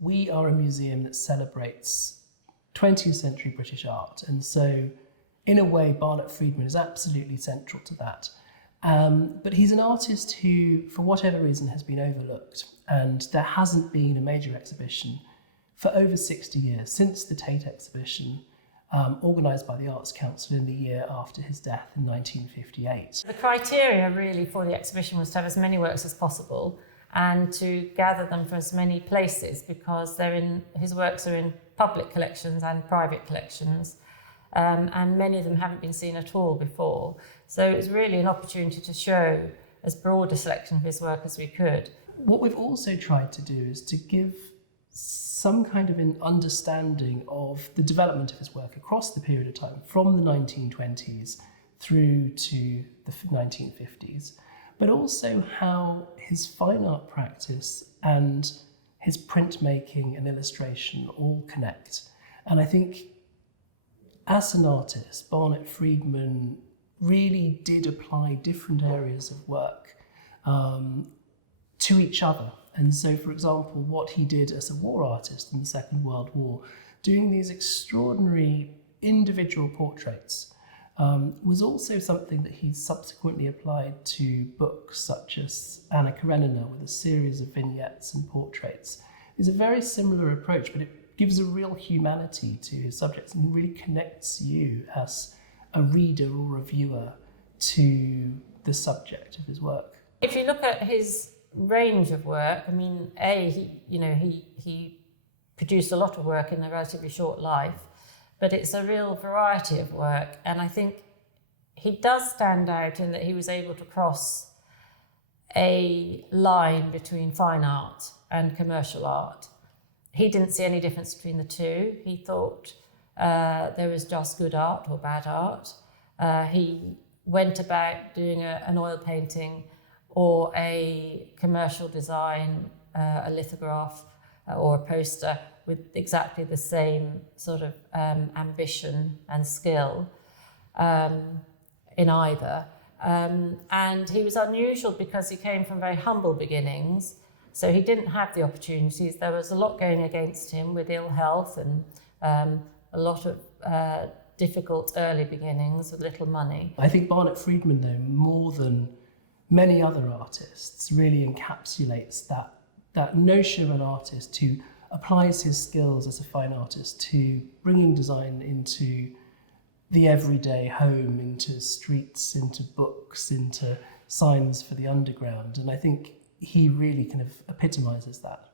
we are a museum that celebrates 20th century British art. And so in a way, Barnett Freedman is absolutely central to that. But he's an artist who, for whatever reason, has been overlooked. And there hasn't been a major exhibition for over 60 years, since the Tate exhibition, organised by the Arts Council in the year after his death in 1958. The criteria really for the exhibition was to have as many works as possible and to gather them from as many places, because his works are in public collections and private collections, and many of them haven't been seen at all before. So it was really an opportunity to show as broad a selection of his work as we could. What we've also tried to do is to give some kind of an understanding of the development of his work across the period of time, from the 1920s through to the 1950s, but also how his fine art practice and his printmaking and illustration all connect. And I think as an artist, Barnett Freedman really did apply different areas of work to each other. And so, for example, what he did as a war artist in the Second World War, doing these extraordinary individual portraits, was also something that he subsequently applied to books such as Anna Karenina, with a series of vignettes and portraits. It's a very similar approach, but it gives a real humanity to his subjects and really connects you as a reader or a viewer to the subject of his work. If you look at his range of work, I mean, he produced a lot of work in a relatively short life, but it's a real variety of work. And I think he does stand out in that he was able to cross a line between fine art and commercial art. He didn't see any difference between the two. He thought there was just good art or bad art. He went about doing an oil painting or a commercial design, a lithograph or a poster with exactly the same sort of ambition and skill in either. And he was unusual because he came from very humble beginnings, so he didn't have the opportunities. There was a lot going against him with ill health and a lot of difficult early beginnings with little money. I think Barnett Freedman, though, more than many other artists, really encapsulates that notion of an artist who applies his skills as a fine artist to bringing design into the everyday home, into streets, into books, into signs for the underground. And I think he really kind of epitomises that.